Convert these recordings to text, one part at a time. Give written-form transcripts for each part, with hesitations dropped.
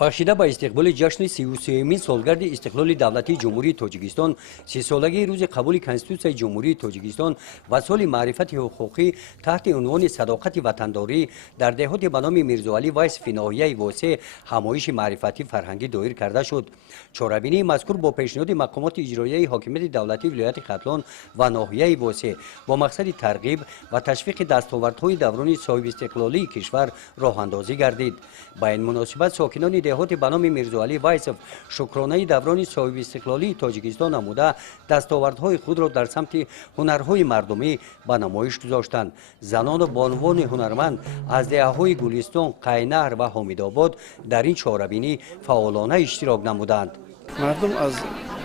بخشیده به استقبال جشن 33مین سالگرد استقلال دولتی جمهوری تاجیکستان، 30 سالگی روز قبول کنستیتوسیای جمهوری تاجیکستان و سال معرفت حقوقی تحت عنوان صداقت وطنداری در دهات به نام میرزاعلی وایس فی ناحیه واسه همایش معرفتی فرهنگی دایر کرده شد. چهاربینی مذکور با پیشنهاد مقامات اجرایی حاکمیت دولتی ولایت ختلان و ناحیه واسه با مقصد ترغیب و تشویق دستاوردهای دوران صاحب استقلالی کشور راه اندازی گردید. با این مناسبت ساکنان دهات به نام میرزاعلی وایسف شکرانه دوران صاحب استقلالی تاجیکستان نموده دستاوردهای خود را در سمت هنرهای مردمی به نمایش گذاشتند. زنان و بانوان هنرمند از دهه‌های گلستان، قینهر و حمیدآباد در این چهاربینی فعالانه اشتراک نمودند. مردم از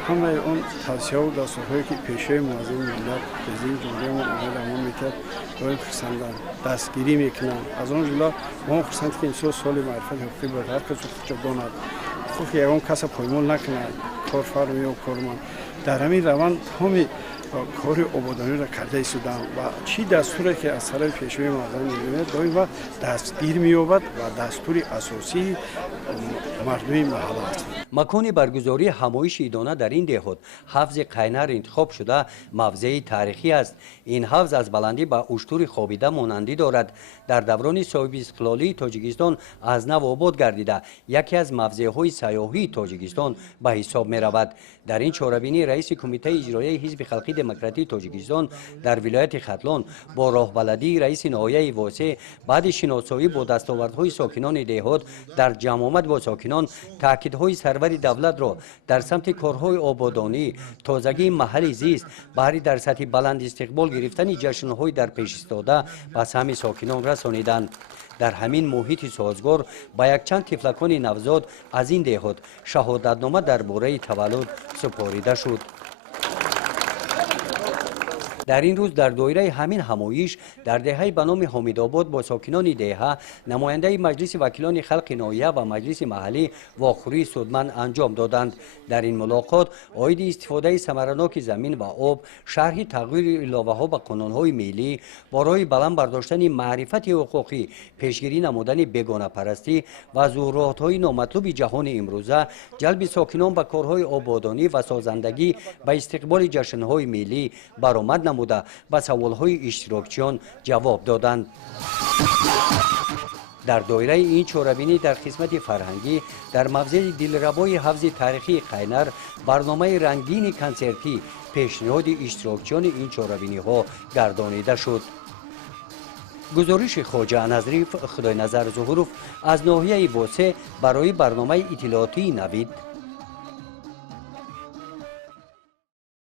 همه اون توصیه و دستورهایی که پیشوای معظم ملت رئیس جمهوری ما اعلام میکرد باید خرسندن دستگیری میکنن. از اون جمله ما خرسند که این سال معرفت حقوقی باید هر کس خود داند خود که اون کس پایمال نکنه کار فرمی و کارمان در همین روند همین کار آبادانی را کرده ایستادند و چی دستوری که از طرف پیشوای معظم میبیند دایم و دستگیر مییابد و دستور اساسی مردمی محل است. مکان برگزاری همایش ایدانه در این دهات حوض قینر انتخاب شده موضع تاریخی است. این حوض از بلندی به اشتور خوابیده مانندی دارد. در دوران صاحب استقلالی تاجیکستان از نو آباد گردیده یکی از موضع‌های سیاحی تاجیکستان به حساب می رود. در این چهاربینی رئیس کمیته اجرایی حزب خلقی دموکراتیک تاجیکستان در ولایت ختلان با راهبلدی رئیس ناحیه واسه بعد شناسایی با دستاوردهای ساکنان دهات در جمع آمد با ساکنان تاکیدهای سرور دولت را در سمت کارهای آبادانی، تازگی محل زیست، بهره در سطح بلند استقبال گرفتن جشن‌های در پیش ایستاده به سهم ساکنان رسانیدند. در همین محیط سازگار با یک چند طفلکان نوزاد از این دهات شهادتنامه درباره تولد سپاریده شد. در این روز در دایره همین همایش در دهه به نام حمیدآباد با ساکنان دهه نماینده مجلس وکیلان خلق ناحیه و مجلس محلی واخوری سودمند انجام دادند. در این ملاقات عاید استفاده ثمرناک زمین و آب، شرح تغییر الهه‌ها به قانون‌های ملی برای بلند برداشتن معرفت حقوقی، پیشگیری نمودن بیگانه پرستی و ظهورات‌های نامطلوب جهان امروزه، جلب ساکنان به کارهای آبادانی و سازندگی به استقبال جشن‌های ملی برآمد نمود به سوالهای اشتراکچیان جواب دادند. در دایره این چهاربینی در قسمت فرهنگی در موضع دلربای حوض تاریخی قینر برنامه رنگین کنسرتی پیشنهاد اشتراکچیان این چهاربینی ها گردانیده شد. گزارش خواجه نظریف خدای نظر ظهورف از ناحیه واسه برای برنامه اطلاعاتی نوید.